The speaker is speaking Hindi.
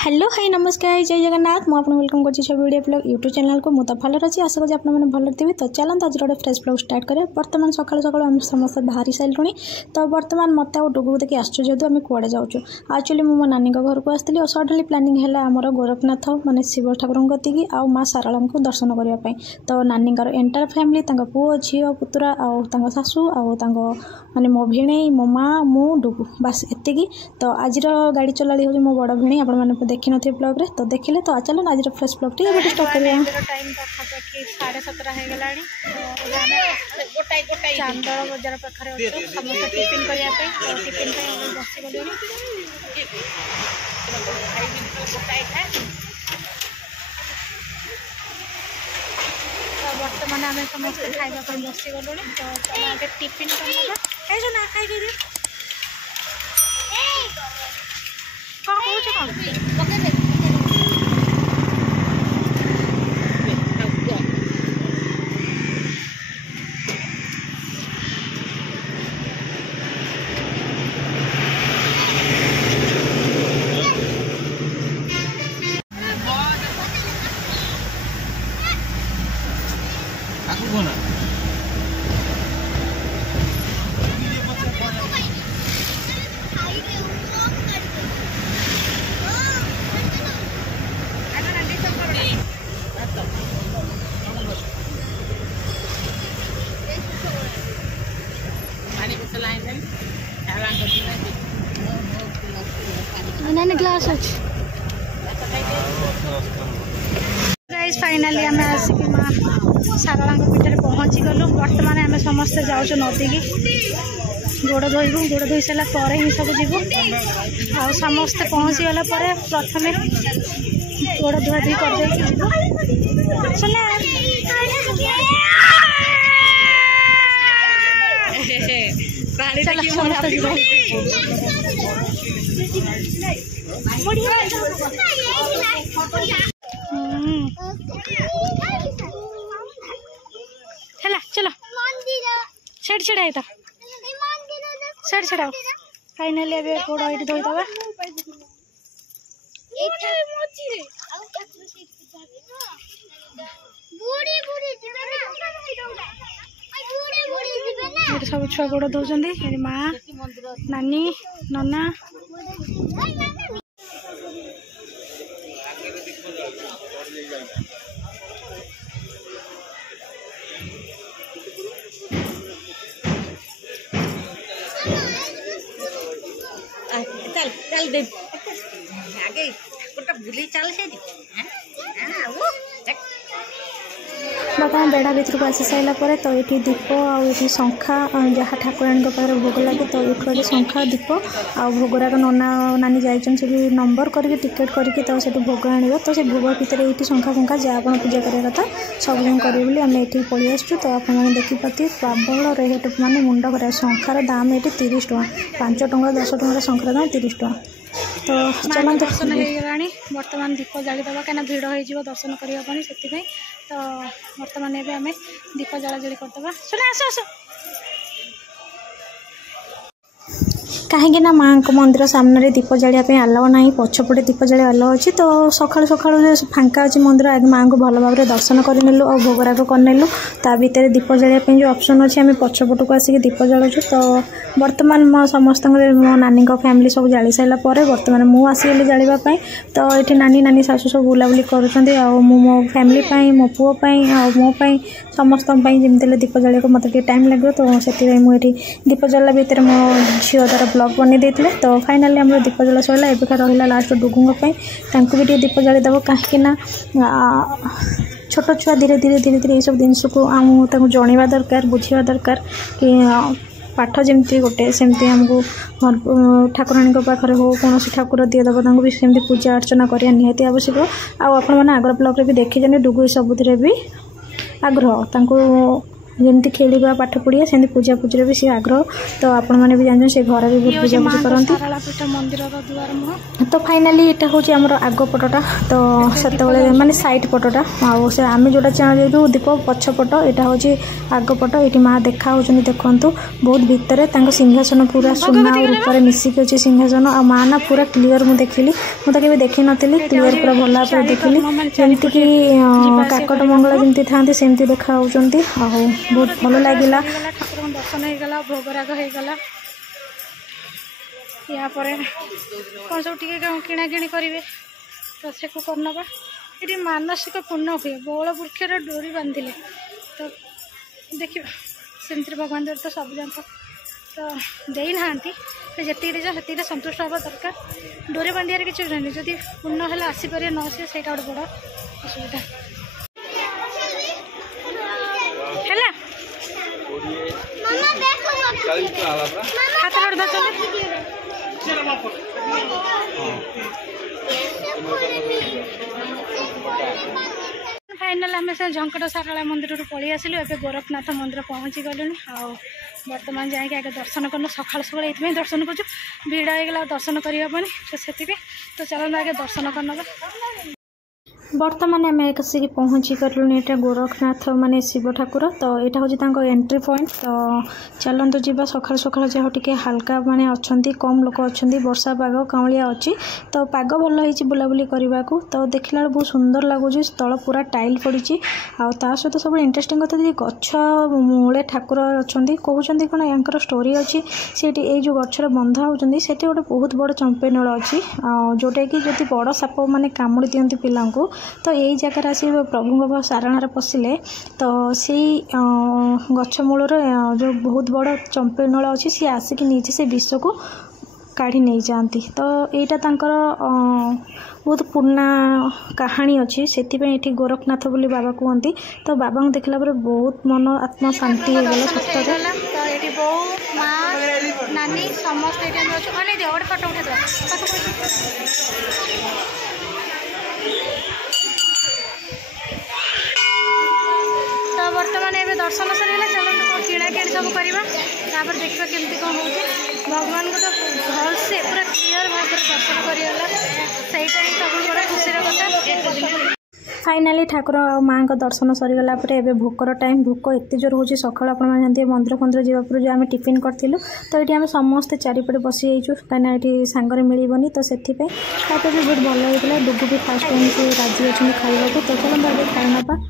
हेलो हाय नमस्कार जय जगन्नाथ मुझे वेलकम कर वीडियो ब्लॉग यूट्यूब चैनल को मुझे भल अच्छी आशा करी आपने भल थे तो चलते आज गोटे फ्रेश ब्लॉग स्टार्ट करें। बर्तमान सकाल सकाल आम समस्त बाहरी सारे तो बर्तमान मत डुगू देखिए आसो जेहतु आम कड़े जाऊँ एक्चुअली मो नानी घर को आसती और सडनली प्लानिंग है आमर गोरखनाथ माने शिव ठाकुर गति आ माँ साराला को दर्शन करने तो नानी एंटायर फैमिली पुओ झी पुतुरा आ शाशु आने मो भिणे मो माँ मु डुगू बास एति तो आज गाड़ी चलाड़ी हूँ मो बड़ भिणी आप देखी थे ब्लॉग रे तो देखिले तो चलो आज फ्रेश ब्लॉग टी ये स्टार्ट करिया। टाइम पाखापाखि 7:30 हो गलानी चांदोल बजार पाखरे अछि समस्त टिफिन करिया पे तो टिफिन पे हम बसी गलोनी तो वर्तमान आम समस्त खाइबा पे बसी गलोनी तो चलो आगे टिफिन करना खाइजो ना खाइ दे कौन होछ कौन ओके दे ग्लास फाइनाली आम आसिक माँ सारा पीठे पहुँची गलु। बर्तमान आम समस्ते जाऊँ नदी की गोड़ धोबू गोड़ धोई सारा ही सब जीवु आ समस्ते पहुँची गला प्रथम गोड़ धुआ धुई कर चला चलो छेड़ छेड़ा था छेड़ छेड़ा फाइनली अबे गोड़ ये धोई दबा सब छुआ गोड़ धोती माँ नानी नना चल चल दे आगे गोटा बुली चल से बर्तमान बेढ़ा भितर को आसी सारापर तो ये दीप आठ शंखा जहाँ ठाकुराणी पाखे भोग लगे तो ये शंखा दीप आ भोगराक नना नानी जाइछन से नंबर करके टिकेट करके तो से भोग आने तो से भोग भितर ये शंखा फंखा जहाँ आप पूजा करने कथा सब दिन करें बोली आम ये पलि आसु तो आपने देखिपारे प्रबल रेट मानने मुंड कर शंखार दाम ये 30 टଙ୍କା 5 टଙ୍କା 10 टଙ୍କା शंखार दाम 30 टଙ୍କା तो चलो दर्शन हो गलानी। बर्तमान दीप जालीदबा कहीं भीड़ हो दर्शन करने से तो बर्तमान एवं आम दीप जालाजाली करदे सुना आस आस कहीं माँ मंदिर सामने दीप जालियापी आलाव ना पछपटे दीप जाली आलाव अच्छी तो सका सका फांका अच्छी मंदिर आगे माँ को भल भाव दर्शन करनेलु और भोगराग करनेलु ता भीतर दीप जालियापी जो ऑप्शन अच्छी आम पछपट को आसिक दीप जालुचु तो बर्तमान मो समस्त मो नानी फैमिली सब जाली सारापर बर्तमान मु आसीगली जावाई तो ये नानी नानी शाशु सब बुलाबुली कर मो फैमिली मो पुओपाई मोपाई समस्त जमी दीप जालिया मत टाइम लगे तो से मुझे दीप जला भितर मो झील तार ब्लॉग बन देते तो फाइनाली आम दीप जला सरला एबिका रहा लास्ट डुगुंग भी दीप जालीदेव कहीं छोट छुआ धीरे धीरे धीरे धीरे ये सब जिनस को आम जनवा दरकार बुझा दरकार कि पाठ जमती गोटे सेमती आमको ठाकुराणी पाखे हो कौन ठाकुर दिए देवता भी सेमती पूजा अर्चना करने निहाती आवश्यक आप आगर ब्लॉग भी देखी डुगु सबुथ भी आग्रह जमी खेलवा पाठ पढ़िया से पूजा पूजा भी सी आग्रह तो आपण मैंने भी जानते से घर भी बहुत पूजा पूजा करती मंदिर द्वार तो फाइनाली यहाँ हूँ आमर आग पटटा तो से माने साइड पटटा से आम जोटा चाहू दीप पछपट यहाँ हूँ आग पट ये माँ देखा देखु बहुत भितर सिंहासन पूरा सुना रूप मिसिकी अच्छे सिंहासन आ माँ ना पूरा क्लीयर मुझे देखिली मुझे केवे देखी नी क्लीयर पूरा भल भाव देखिली जमीक काकट मंगला जमी था सेमती देखा बहुत भल लगे दर्शन होगा भोगराग होगा या कौन सब किणा किणी करेंगे तो से करनवा ये मानसिक पूर्ण हुए बौल वृक्षर डोरी बांधिले तो देखिए सेमती भगवान द्वारा तो सब जाक तो देना जी संतुष्ट हवा दरकार डोरी बांधार किसी नहीं जदि पूर्ण है आसीपर न आसे से गोटे बड़ असुविधा फाइनाल आम से झंकट साराला मंदिर पलि आसिलु ए गोरखनाथ मंदिर पहुँची गलु बर्तमान जाए आगे दर्शन करना सकाल सकाल ये दर्शन कर भिड़ होगा दर्शन करने तो से तो चलो आगे दर्शन करना बर्तमान आम एक पहुँची गलु ये गोरखनाथ माने शिव ठाकुर तो यहाँ हूँ एंट्री पॉइंट तो चलतु जा सकाल सकाल जहाँ टे हाल्का माने अच्छा कम लोक अच्छा वर्षा पाग काउलिया अच्छी तो पाग भल हो बुलाबुली करने को तो देखला बहुत सुंदर लगुच तल पूरा टाइल पड़ी आ सहित सब इंटरेस्टिंग कथा गछ मूले ठाकुर अच्छा कहते कौन यहाँ स्टोरी अच्छी से जो गचर बंधा होती से गोटे बहुत बड़ चंपे नल अच्छी जोटा कि जब बड़ साप मैंने कामुड़ी दिखती पिला तो यही जगह आस प्रभु साराणार पशिले तो से गछ मूल जो बहुत बड़ चंपे नल अच्छी सी आसिक नीचे से विष को काढ़ी नहीं जाती तो यहाँ बहुत पुराना कहानी अच्छी से गोरखनाथ बोली बाबा कहते तो बाबा को देखला बहुत मन आत्मा शांति हो गला सप्ताह तो ये बो माँ नानी समस्त फोटो उठे बर्तमान ये दर्शन सरीगला चलो किणा किणी सब करवा देखा केमती कौन हो भगवान को तो भल से पूरा क्लीयर भाव दर्शन करगला से सब बड़ा खुशी कथा फाइनाली ठाकुर और माँ का दर्शन सरीगला एवं भोकर टाइम भोक एत जोर हो सका जानते मंदिर फंदिर जावापर जो आम टिफिन करूँ तो ये आम समस्ते चारिपटे बसी जाइए कहीं ये सांगरे मिलबनी तो से खाଇବା भी बहुत भल होता है डुगु भी फास्ट टाइम से राजी अच्छा खावा तो चलो खाई ना